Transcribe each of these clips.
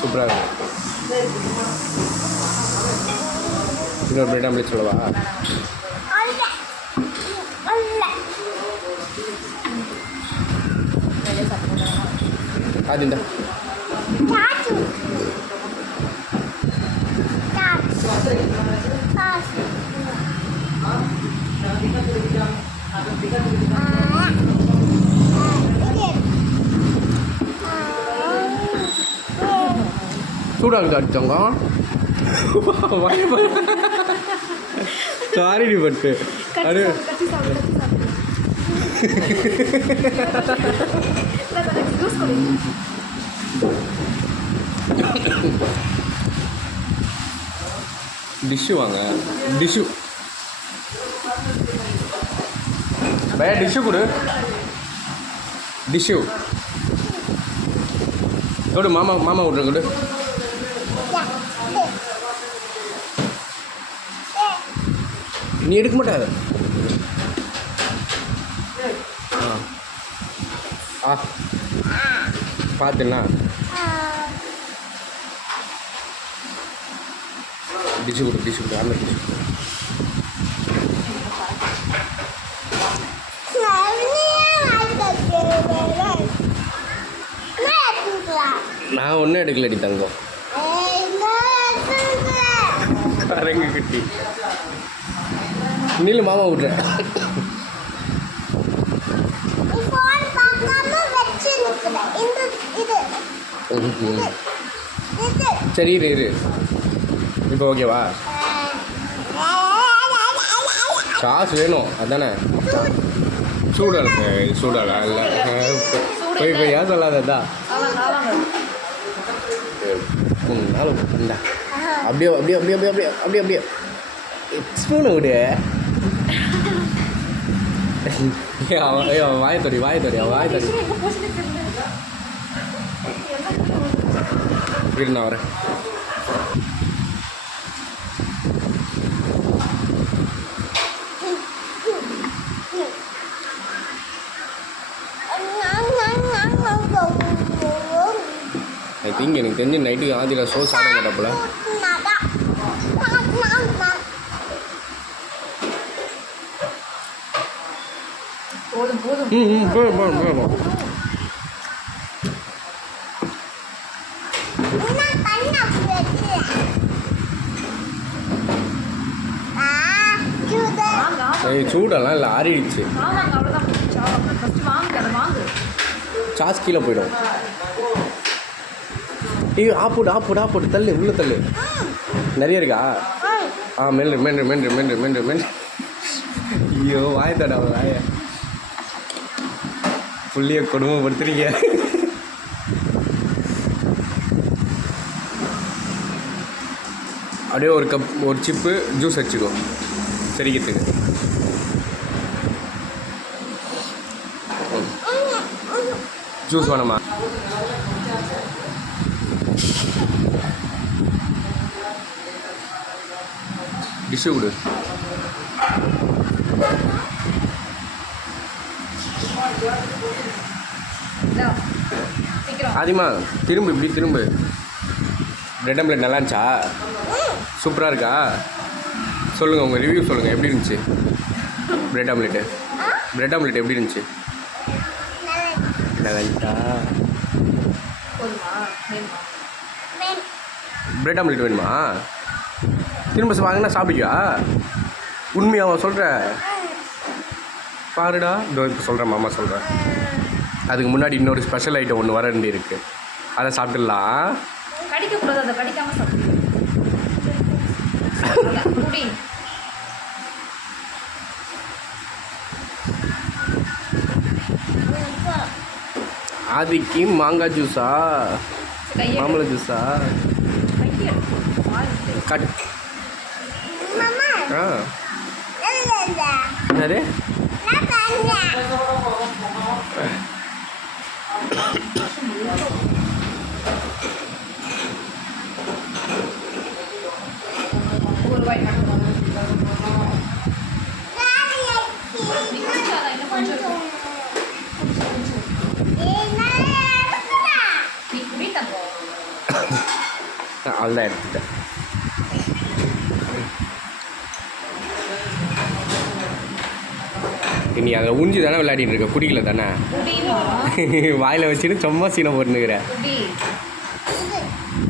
சூப்பராக இருக்கும். இன்னொரு பிரெட் ஆம்லேட் சொல்லவா? அது இந்த சூடாகுது அடித்தாங்க சாரிடி பட்டு அது டிஷ்ஷு வாங்க. டிஷ்ஷு பையா டிஷ்ஷு கொடு. டிஷ்ஷு கொடு. மாமா விட்ற கொடு. நீ எடுக்க மாட்டாத. பார்த்துண்ணா டிஷ்ஷு கொடு. அந்த டிஷ்ஷு நான் ஒன்றும் எடுக்கலடி தங்கம். கரங்கு கட்டி நீல மாமா விட்றேன். சரி இரு இப்போ ஓகேவா? காசு வேணும் அதானே? சூடல இல்லை போய் ஏன் சொல்லாததா? 3 நாள் இந்தா அப்படியே ஸ்பூனை விடு. அவன் வாய தடி வீடு நான் வரேன். ஐ திங்க் எனக்கு தெரிஞ்சு நைட்டுக்கு ஆதியில் ஷோ சாப்பிட மாட்டாப்புல. போதும் சூடெல்லாம் இல்லை ஆறிடுச்சு. சாஸ் கீழே போயிடும். ஆப்போடு தள்ளு உள்ள தள்ளு. நிறைய இருக்கா? மென்று ஐயோ வாயத்தடா வாய புள்ளிய கொடுமைப்படுத்துறீங்க. அப்படியே ஒரு சிப்பு ஜூஸ் வச்சுக்கோ சரிக்கிறதுக்கு. ஜூஸ் வேணுமா? டிஷ்ஷு கொடு. ஆதிமா இப்படி திரும்பு. பிரெட் ஆம்லேட் நல்லா இருந்துச்சா? சூப்பராக இருக்கா? சொல்லுங்கள் உங்கள் ரிவ்யூ சொல்லுங்கள். எப்படி இருந்துச்சு பிரெட் ஆம்லேட்டு எப்படி இருந்துச்சு? நல்லா இருந்துச்சா? பிரெட் ஆம்லேட் வேணுமா? திரும்ப வாங்கினா சாப்பிடுவியா? உண்மையாக சொல்கிற பாருடா. இதோ இப்போ சொல்கிறேன், மாமா சொல்கிறேன். அதுக்கு முன்னாடி இன்னொரு ஸ்பெஷல் ஐட்டம் ஒன்று வர வேண்டி இருக்குது. அதை சாப்பிட்டுடலாம். கடிக்கக்கூடாது, அதை கடிக்காமல் சாப்பிடு. ஆதிக்கு மாங்காய் ஜூஸா மாம்பழ ஜூஸா? கட் என்னது? ₹1 அதனால தான் எடுத்துட்டேன். நீ அதில் ஊஞ்சி தானே விளையாடிட்டு இருக்க, குடிக்கல தானே? குடிமா வாயில் வச்சுட்டு சும்மா சீனை போட்டுனுக்கிற. குடி.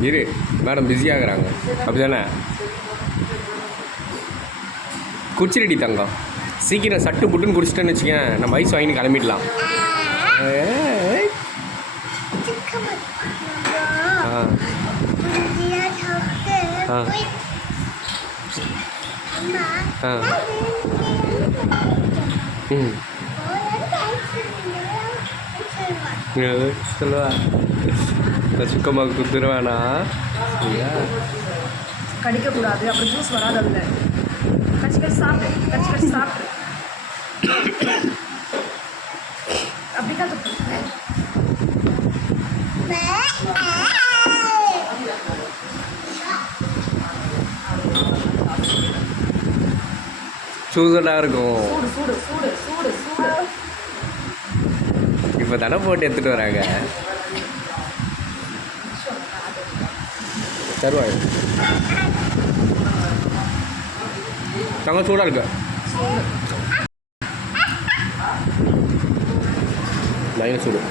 இரு, மேடம் பிஸியாகிறாங்க. அப்படி தானே? குடிச்சிருடி தங்கம். சீக்கிரம் சட்டு புட்டுன்னு குடிச்சிட்டேன்னு வச்சுக்கேன், நம்ம ஐஸ் வாங்கி கிளம்பிடலாம். ஏய். ஆ ஆ ஆ ம் சொல்லுவா. நான் சுக்கமாக குத்துருவானா? சரியா? கடிக்கக்கூடாது, அப்புறம் ஜூஸ் வராது அதில். கச்சி கச்சி சாப்பிட்டு கச்சி கச்சி சாப்பிட்டு அப்படிதான் துப்பு. சூசலாக இருக்கும். சூடு சூடு சூடு சூடு சூடு. இப்போ தானே போட்டு எடுத்துகிட்டு வராங்க. தருவாய் தங்க சூடாக இருக்கு. பயங்கர சூடு.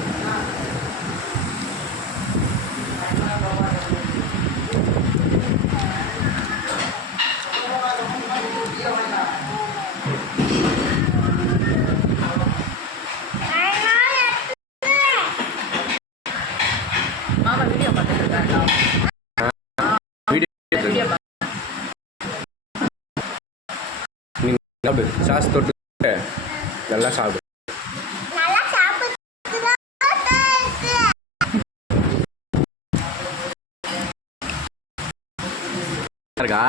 மாமா வீடியோ பார்த்துட்டு இருக்காருடா. வீடியோ வீடியோ சாப்பிடு, சாஸ் தொட்டு நல்லா சாப்பிடு. இருக்கா?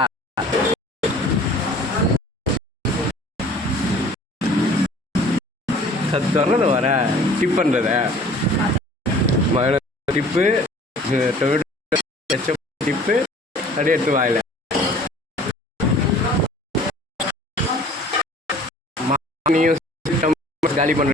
தொடர்ந்து வர டிப் பண்ணுறத மழை டிப்பு, டொமேட்டோ கெச்சப் டிப்பு அப்படியே எடுத்து வாயில நீயும் காலி பண்ணுற.